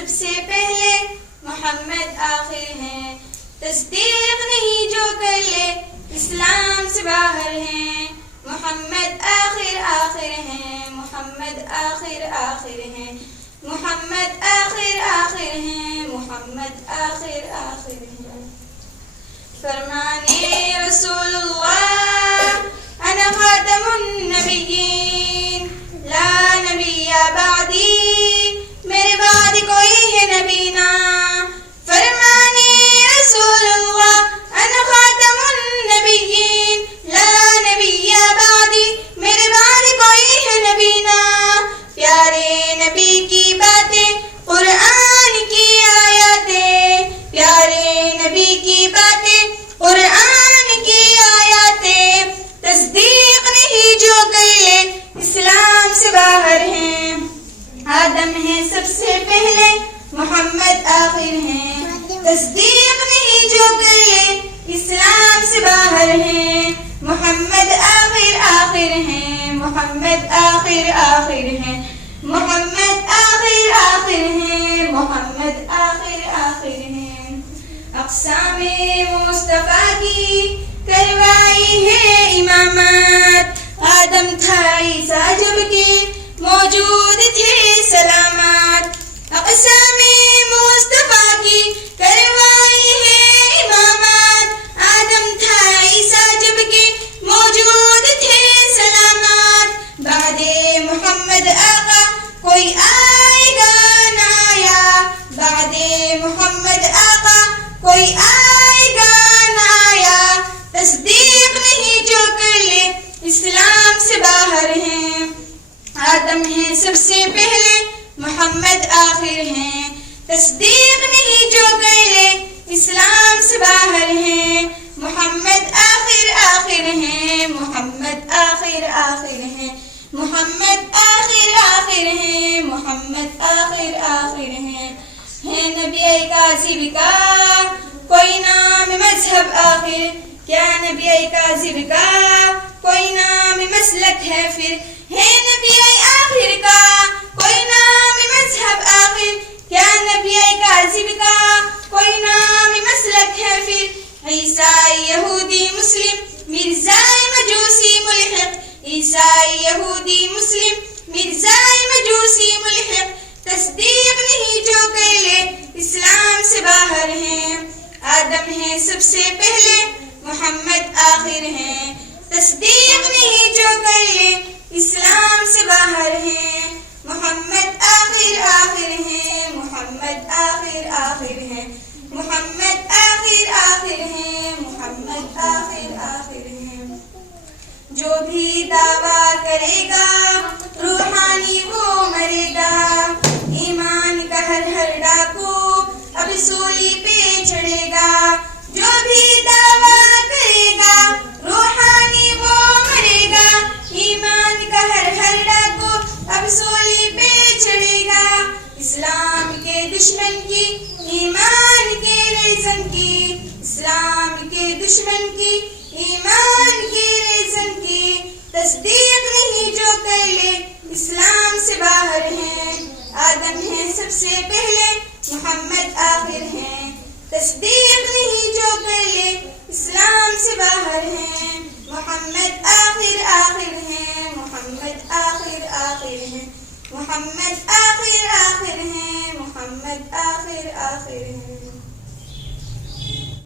سب سے پہلے محمد آخر ہیں، تصدیق نہیں جو کر لے اسلام سے باہر ہیں، محمد آخر آخر ہیں، محمد آخر آخر ہیں، محمد آخر آخر ہیں، محمد آخر آخر ہیں۔ فرمانے رسول اللہ انا خاتم النبیین لا نبی بعدی، میرے بعد کوئی ہے نبی نہ۔ فرمانے رسول اللہ انا خاتم النبیین لا نبی بعدی، میرے بعد کوئی ہے نبی نہ۔ پیارے نبی کی باتیں قرآن کی آیاتیں، پیارے نبی کی باتیں قرآن کی آیاتیں، تصدیق نہیں جو کر لے اسلام سے باہر ہیں۔ آدم ہے سب سے پہلے محمد آخر ہیں، تصدیق نہیں جو کر لے اسلام سے باہر ہیں، محمد آخر آخر ہیں، محمد آخر آخر ہیں، محمد آخر آخر ہیں، محمد آخر آخر ہیں۔ اقسام مصطفیٰ کی کروائی ہے امامت، آدم تھا عیسیٰ جب کہ موجود تھے سلامت، اقسام مصطفیٰ کی کروائی ہے امامت، آدم تھا عیسیٰ جب کہ موجود تھے سلامت، بعد محمد آقا کوئی آئے گا نہ آیا، بعد محمد آقا کوئی آئے گا نہ آیا، تصدیق نہیں جو کر لے اسلام سے باہر ہیں۔ آدم ہے سب سے پہلے محمد آخر ہیں، تصدیق نہیں جو کر لے اسلام سے باہر ہیں، محمد آخر آخر ہیں، محمد آخر آخر ہیں، محمد آخر آخر ہیں، محمد آخر آخر ہیں۔ ہے نبی کاذب کا کوئی نام مذہب آخر، کیا نبی کاذب کا کوئی نام مسلک ہے پھر، ہے نبی آخر کا کوئی نام مذہب آخر، کیا نبی کاذب کا کوئی نام مسلک ہے پھر، عیسائی یہودی مسلم مرزائی مجوسی ملحق، عیسائی یہودی مسلم مرزائی مجوسی ملحق، تصدیق نہیں جو کر لے اسلام سے باہر ہیں۔ آدم ہے سب سے پہلے محمد آخر ہیں، تصدیق نہیں جو کر لے اسلام سے باہر ہیں، محمد آخر آخر ہیں، محمد آخر آخر ہیں، محمد آخر آخر ہیں، محمد آخر آخر ہیں۔ جو بھی دعویٰ کرے گا روحانی وہ مرے گا، ایمان کا ہر ہر ڈاکو اب سولی پہ چڑھے گا، جو بھی دعویٰ کرے گا روحانی وہ مرے گا، ایمان کا ہر ہر ڈاکو اب سولی پہ چڑھے گا، اسلام کے دشمن کی ایمان کے ریزن کی، اسلام کے دشمن کی ایمان کے ریزن کی، تصدیق نہیں جو کر لے اسلام سے باہر ہیں۔ آدم ہے سب سے پہلے محمد آخر ہیں، تصدیق نہیں جو کر لے اسلام سے باہر ہیں، محمد آخر آخر ہیں، محمد آخر آخر ہیں، محمد آخر آخر ہیں، محمد آخر آخر ہیں۔